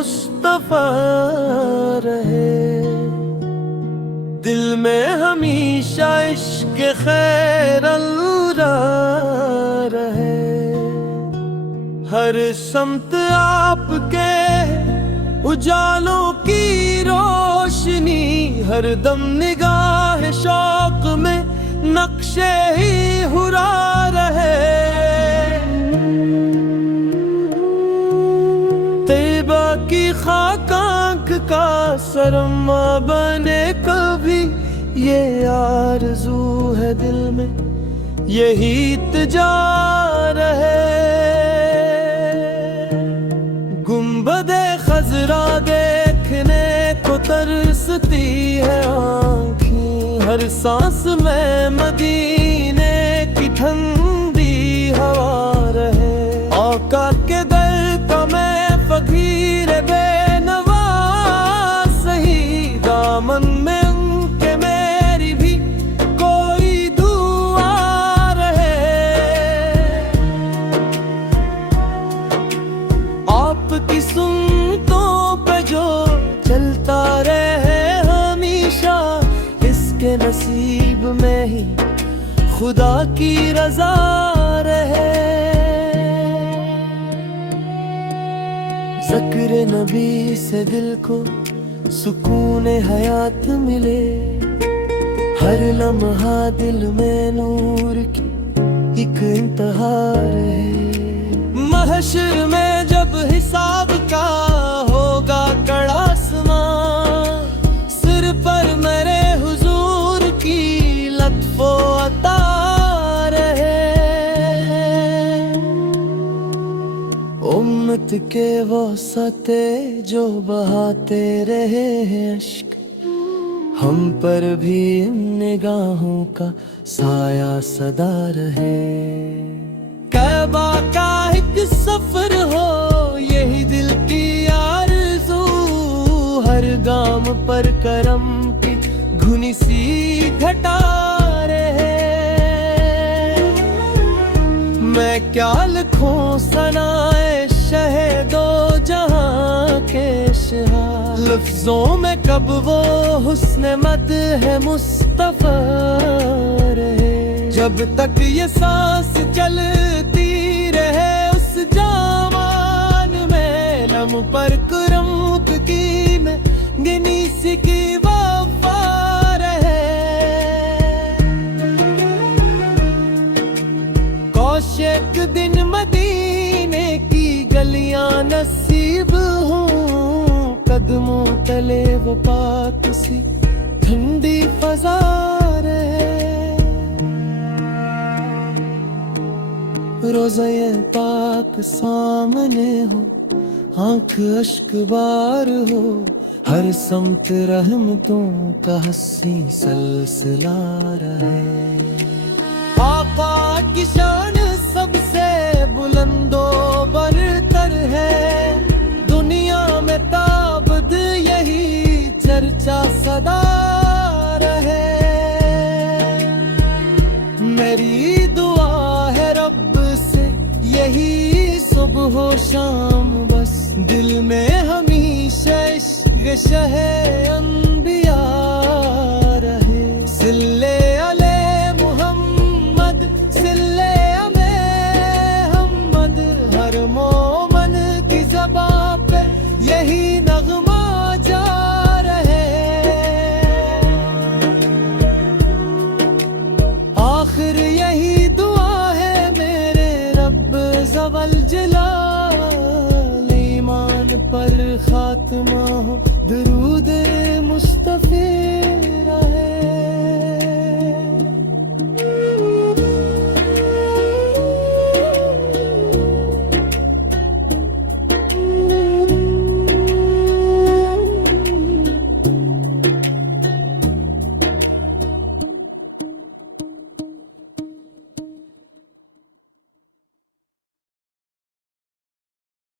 मुस्तफा रहे। दिल में हमेशा इश्क खैर रहे। हर समत आपके उजालों की रोशनी, हर दम निगाह शौक में नक्शे ही हुरा रहे। तैबा की खाक आँख का सरमा बने कभी, ये आरज़ू है दिल में, यही इत्तिजा रहे। गुंबदे खज़रा देखने को तरसती है आँखें, हर सांस में मदीने की ठंडी हवा रहे। आका के दर का मैं फकीर बेनवा सही, दामन में उनके मेरी भी कोई दुआ रहे। आपकी सुन्नतों पे जो चलता रहे हमेशा, इसके नसीब में ही खुदा की रजा रहे। ज़िक्र नबी से दिल को सुकून हयात मिले, हर लम्हा दिल में नूर की एक इंतहा रहे। महशर में जब हिसाब का होगा कड़ा आसमां, सिर पर मेरे हुजूर की लत्फो अता रहे। उम्मत के वो सते जो बहाते रहे हैं अश्क, हम पर भी इन निगाहों का साया सदा रहे। कैबा का एक सफर हो यही दिल की आरज़ू, हर गाम पर करम की घुनी सी घटा रहे। मैं क्या लिखूं सनाए शहीदो जहां के शहा, लफ्जों में कब वो हुस्न मद है मुस्तफा रहे। जब तक ये सांस चलती रहे उस जामान में, लम पर करम की मैं गिनी सी की वफा रहे। कौशेक दिन मदीने की गलियां नसीब हूँ, कदमों तले वो पाक सी ठंडी फजा रहे। रोज़े पाक सामने हो, आँख अश्क बार हो, हर समत रहमतों का हसी सलसला रहे। आका की शान सबसे बुलंदो बरतर है, दुनिया में ताबद यही चर्चा सदा रहे। मेरी दुआ है रब से यही सुबह हो शाम, बस दिल में हमेशा इश्क शहे अंबिया रहे। सिल्ले अले मुहम्मद, सिल्ले अमे हम्मद, हर मोमन की ज़बां पे यही नगमा जा रहे। आखिर यही दुआ है मेरे रब ज़वल जलाल, ईमान पर खात्मा हो दरूद मुस्तफ़ा।